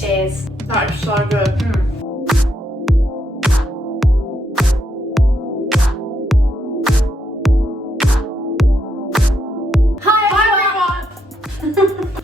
Cheers. That is so good.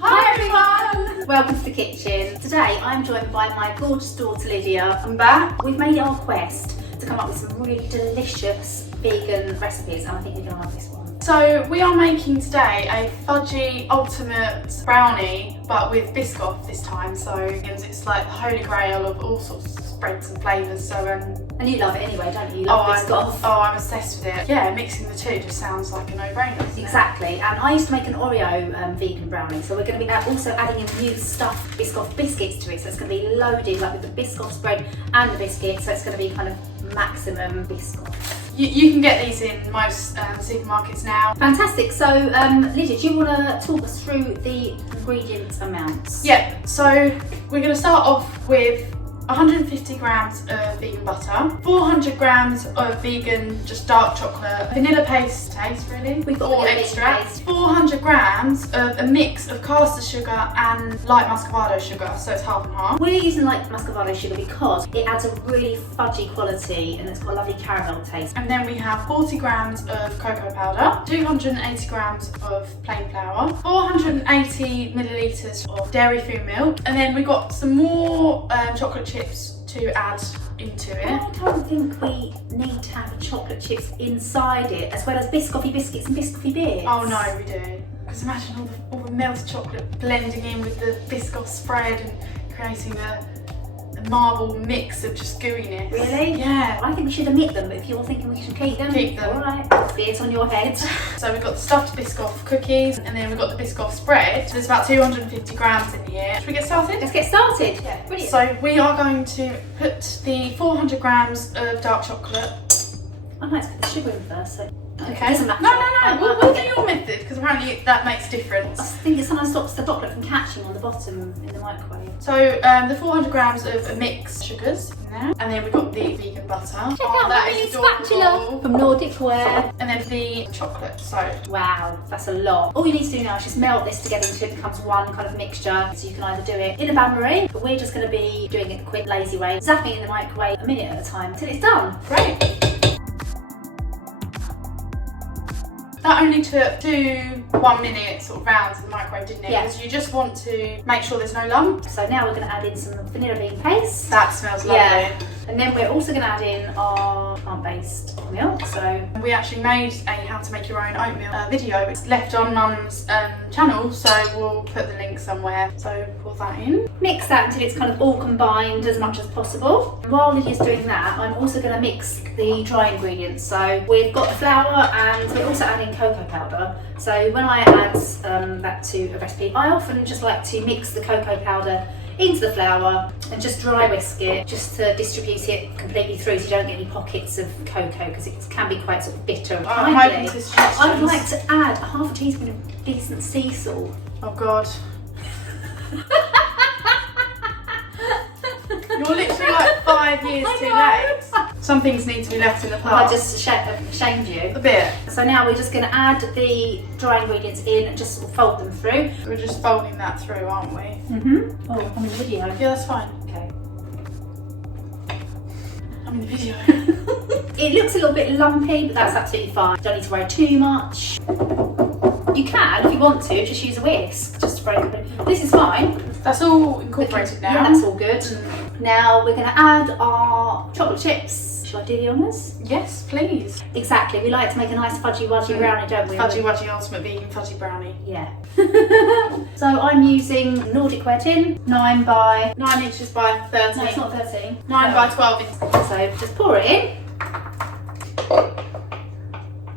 Hi everyone! Welcome to the kitchen. Today I'm joined by my gorgeous daughter Lydia. I'm back. We've made it our quest to come up with some really delicious vegan recipes, and I think you're going to love this one. So we are making today a fudgy ultimate brownie, but with Biscoff this time. So it's like the holy grail of all sorts of spreads and flavours. So and you love it anyway, don't you? You love Biscoff. I'm obsessed with it. Yeah, mixing the two just sounds like a no-brainer. Exactly. And I used to make an Oreo vegan brownie, so we're going to be also adding in new stuffed Biscoff biscuits to it. So it's going to be loaded like with the Biscoff spread and the biscuit. So it's going to be kind of maximum Biscoff. You can get these in most supermarkets now. Fantastic. So, Lydia, do you want to talk us through the ingredient amounts? Yeah, so we're going to start off with 150 grams of vegan butter, 400 grams of vegan just dark chocolate, vanilla paste taste really, We've got or vanilla extract, paste. 400 grams of a mix of caster sugar and light Muscovado sugar, so it's half and half. We're using light Muscovado sugar because it adds a really fudgy quality and it's got a lovely caramel taste. And then we have 40 grams of cocoa powder, 280 grams of plain flour, 480 millilitres of dairy-free milk, and then we've got some more chocolate chips to add into it. I don't think we need to have chocolate chips inside it, as well as Biscoffy biscuits and Biscoffy bits. Oh no, we do. Because imagine all the melted chocolate blending in with the Biscoff spread and creating a marble mix of just gooiness. Really? Yeah. I think we should omit them, but if you're thinking we should keep them, Alright, be it on your head. So we've got the stuffed Biscoff cookies, and then we've got the Biscoff spread. So there's about 250 grams in here. Should we get started? Let's get started. Yeah, brilliant. So we are going to put the 400 grams of dark chocolate. I'd like to put the sugar in first. So Okay. Doesn't matter. No. We'll do your method, because apparently that makes a difference. I think it sometimes stops the chocolate from catching on the bottom in the microwave. So the 400 grams of mixed sugars in there, and then we've got the vegan butter. Check out that my is mini spatula from Nordic Ware. And then the chocolate. So Wow, that's a lot. All you need to do now is just melt this together until it becomes one kind of mixture. So you can either do it in a bain-marie, but we're just going to be doing it the quick, lazy way, zapping in the microwave a minute at a time until it's done. great. That only took 2 1-minute sort of rounds in the microwave, didn't it? Yeah. Because you just want to make sure there's no lumps. So now we're going to add in some vanilla bean paste. That smells lovely. Yeah. And then we're also going to add in our plant-based milk. So We actually made a how to make your own oatmeal video. It's left on Mum's channel, so we'll put the link somewhere. So pour that in. mix that until it's kind of all combined as much as possible. While Lydia's doing that, I'm also going to mix the dry ingredients. So we've got the flour and we're also adding cocoa powder. So when I add that to a recipe, I often just like to mix the cocoa powder into the flour and just dry whisk it just to distribute it completely through so you don't get any pockets of cocoa, because it can be quite sort of bitter and I'm kindly. open to suggestions. I'd like to add a half a teaspoon of decent sea salt. Oh God. You're literally like 5 years I too know. late. Some things need to be left in the I past. just shamed you. A bit. So now we're just going to add the dry ingredients in and just sort of fold them through. We're just folding that through, aren't we? Mm-hmm. Oh, I'm in the video. Yeah, that's fine. Okay. I'm in the video. It looks a little bit lumpy, but that's absolutely fine. Don't need to worry too much. You can, if you want to, just use a whisk, just to break it. This is fine. That's all incorporated now. Yeah, that's all good. Now we're going to add our chocolate chips. Shall I do the honours? Yes, please. Exactly. We like to make a nice fudgy wudgy brownie, don't we? Fudgy Wudgy Ultimate Vegan Fudgy Brownie. Yeah. So I'm using Nordic Ware tin, 9 by... 9 inches by 13. No, it's not 13. 9 by 12 inches. So just pour it in.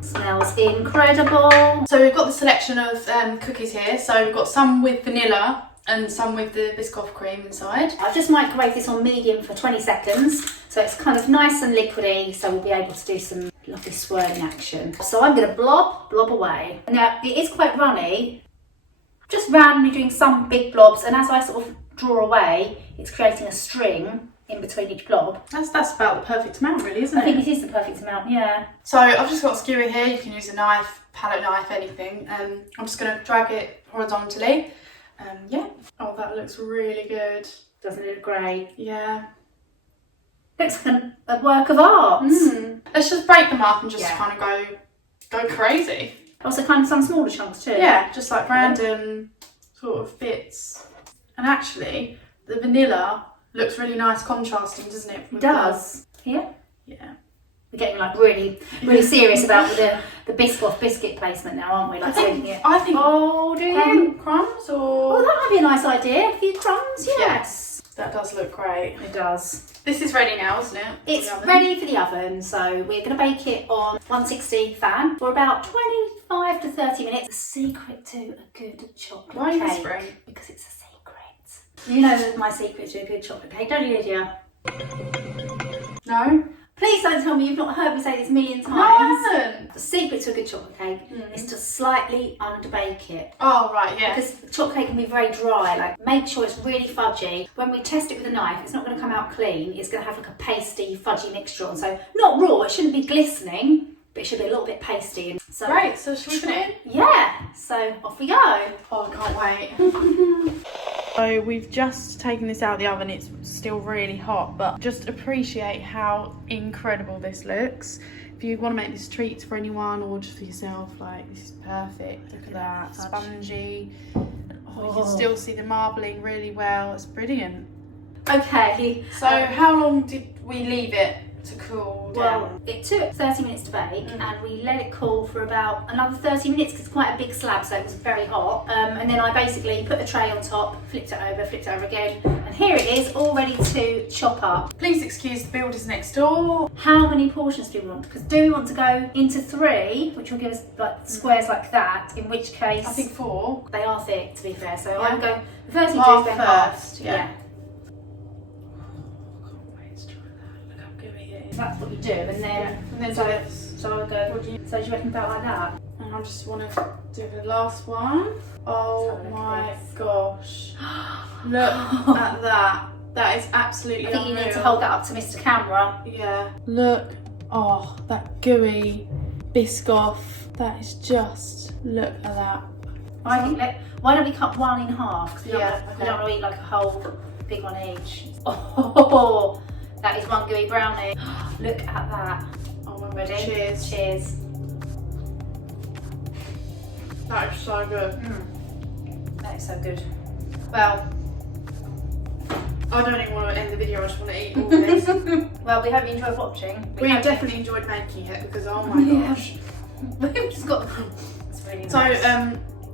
Smells incredible. So we've got the selection of cookies here. So we've got some with vanilla and some with the Biscoff cream inside. I've just microwaved this on medium for 20 seconds. So it's kind of nice and liquidy, so we'll be able to do some lovely swirling action. So I'm going to blob away. Now it is quite runny. Just randomly doing some big blobs, and as I sort of draw away, it's creating a string in between each blob. That's about the perfect amount really, isn't I it? think it is the perfect amount, yeah. So I've just got a skewer here. You can use a knife, palette knife, anything. I'm just going to drag it horizontally Yeah. Oh, that looks really good. Doesn't it look great? Yeah. Looks like a work of art. Let's just break them up and just Yeah. kind of go crazy. Also kind of some smaller chunks too. Yeah, just like random sort of bits. And actually, the vanilla looks really nice contrasting, doesn't it? It does. Here? Yeah. We're getting like really serious about the Biscoff biscuit placement now, aren't we? Like taking it. I think. Oh, do you? Crumbs or? Oh, that might be a nice idea. A few crumbs, yes. That does look great. It does. This is ready now, isn't it? It's ready for the oven, so we're going to bake it on 160 fan for about 25 to 30 minutes. The secret to a good chocolate Why are you cake. whispering? Because it's a secret. You know my secret to a good chocolate cake, don't you, Lydia? No? Please don't tell me you've not heard me say this a million times. No, I haven't. The secret to a good chocolate cake is to slightly underbake it. Oh, right, yeah. Because chocolate cake can be very dry, like make sure it's really fudgy. When we test it with a knife, it's not going to come out clean. It's going to have like a pasty, fudgy mixture on. So not raw, it shouldn't be glistening, but it should be a little bit pasty. And so, Great, so should we put it in? Yeah, so off we go. Oh, I can't wait. So we've just taken this out of the oven. It's still really hot, but just appreciate how incredible this looks. If you want to make this treats for anyone or just for yourself, like this is perfect. Look at that, spongy. Oh, you can still see the marbling really well. It's brilliant. Okay. So how long did we leave it to cool down? Well, it took 30 minutes to bake and we let it cool for about another 30 minutes because it's quite a big slab, so it was very hot. And then I basically put the tray on top, flipped it over again, and here it is, all ready to chop up. Please excuse the builders next door. How many portions do we want? Because do we want to go into 3, which will give us like squares like that, in which case... I think 4. They are thick, to be fair, so Yeah. I'm going... The first thing to do is go First, half. yeah. That's what you do, and then so this. so I'll go. So do you reckon about like that? And I just want to do the last one. Oh my gosh! Look at that. That is absolutely I think unreal. you need to hold that up to Mr. Camera. Yeah. Look. Oh, that gooey Biscoff. That is just. Look at that. I think. Why don't we cut one in half? Because we Yeah, don't want to eat like a whole big one each. Oh. That is one gooey brownie. Look at that. Oh my god. Ready? Cheers. Cheers. That is so good. That is so good. Well, I don't even want to end the video. I just want to eat all this. well, we hope you enjoyed watching. We definitely enjoyed making it because oh my gosh. We've just got. It's really So nice.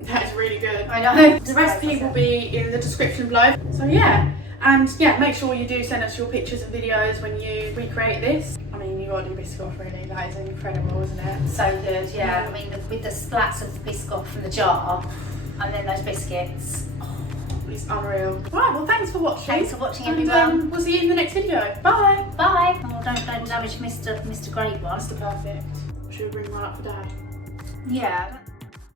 that is really good. I know. The recipe will be in the description below. So yeah. And yeah, make sure you do send us your pictures and videos when you recreate this. I mean, you got to do Biscoff really. That is incredible, isn't it? So good, yeah. I mean, with the splats of Biscoff from the jar, and then those biscuits. It's unreal. Right, well, thanks for watching. Thanks for watching, and, everyone. we'll see you in the next video. Bye. Bye. Oh, don't damage Mr. Great One. That's the perfect. Should we bring one up for Dad? Yeah.